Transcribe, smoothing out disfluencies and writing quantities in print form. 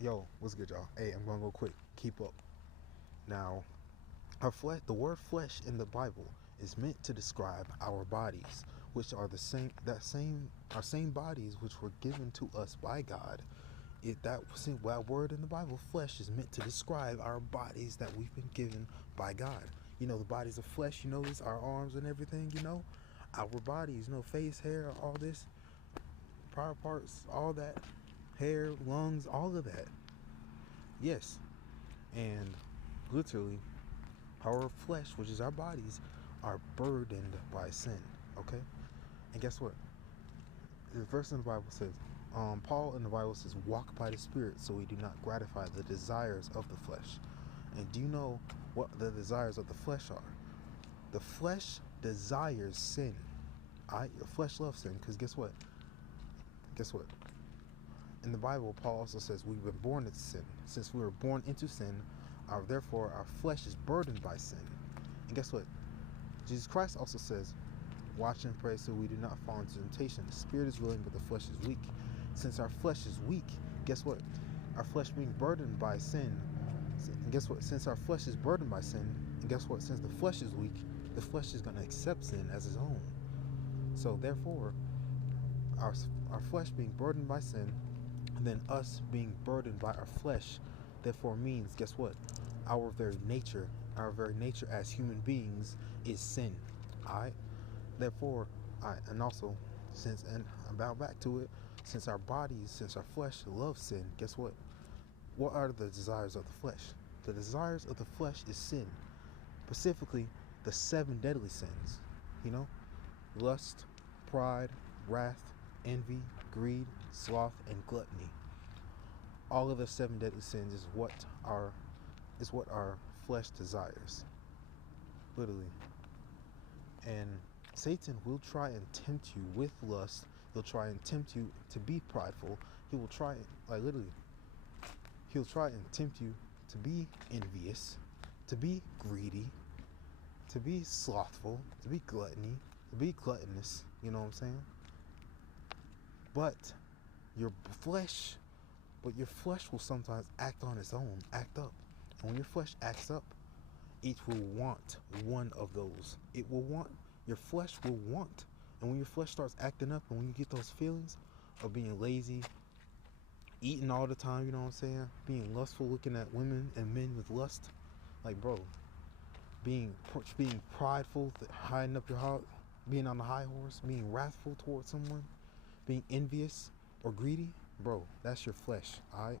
Yo, what's good, y'all? Hey, I'm gonna go quick. Keep up. Now, our flesh, the word flesh in the Bible is meant to describe our bodies, which are the same, our same bodies which were given to us by God. That word in the Bible, flesh, is meant to describe our bodies that we've been given by God. You know, the bodies of flesh. You know, these our arms and everything. You know, our bodies. You know, face, hair, all this, private parts, all that, hair, lungs, all of that. Yes, and literally, our flesh, which is our bodies, are burdened by sin. Okay, and guess what? The verse in the Bible says, Paul in the Bible says, "Walk by the Spirit, so we do not gratify the desires of the flesh." And do you know what the desires of the flesh are? The flesh desires sin. The flesh loves sin because guess what? Guess what? In the Bible, Paul also says we've been born into sin. Since we were born into sin, therefore our flesh is burdened by sin. And guess what? Jesus Christ also says, "Watch and pray so we do not fall into temptation. The spirit is willing, but the flesh is weak." Since our flesh is weak, guess what? Our flesh being burdened by sin. And guess what? Since our flesh is burdened by sin, and guess what? Since the flesh is weak, the flesh is going to accept sin as its own. So therefore, our, our flesh being burdened by sin, and then us being burdened by our flesh, therefore means, guess what? Our very nature as human beings is sin. Alright? Therefore, and also, and I'm bound back to it, since our flesh loves sin, guess what? What are the desires of the flesh? The desires of the flesh is sin. Specifically, the 7 deadly sins. You know? Lust, pride, wrath, envy, greed, sloth, and gluttony. All of the 7 deadly sins is what our flesh desires. Literally. And Satan will try and tempt you with lust. He'll try and tempt you to be prideful. He'll try and tempt you to be envious, to be greedy, to be slothful, to be gluttonous, you know what I'm saying? But your flesh will sometimes act on its own, act up. And when your flesh acts up, it will want one of those. Your flesh will want. And when your flesh starts acting up, and when you get those feelings of being lazy, eating all the time, you know what I'm saying? Being lustful, looking at women and men with lust, like, bro, being prideful, hiding up your heart, being on the high horse, being wrathful towards someone, being envious or greedy, bro, that's your flesh, alright?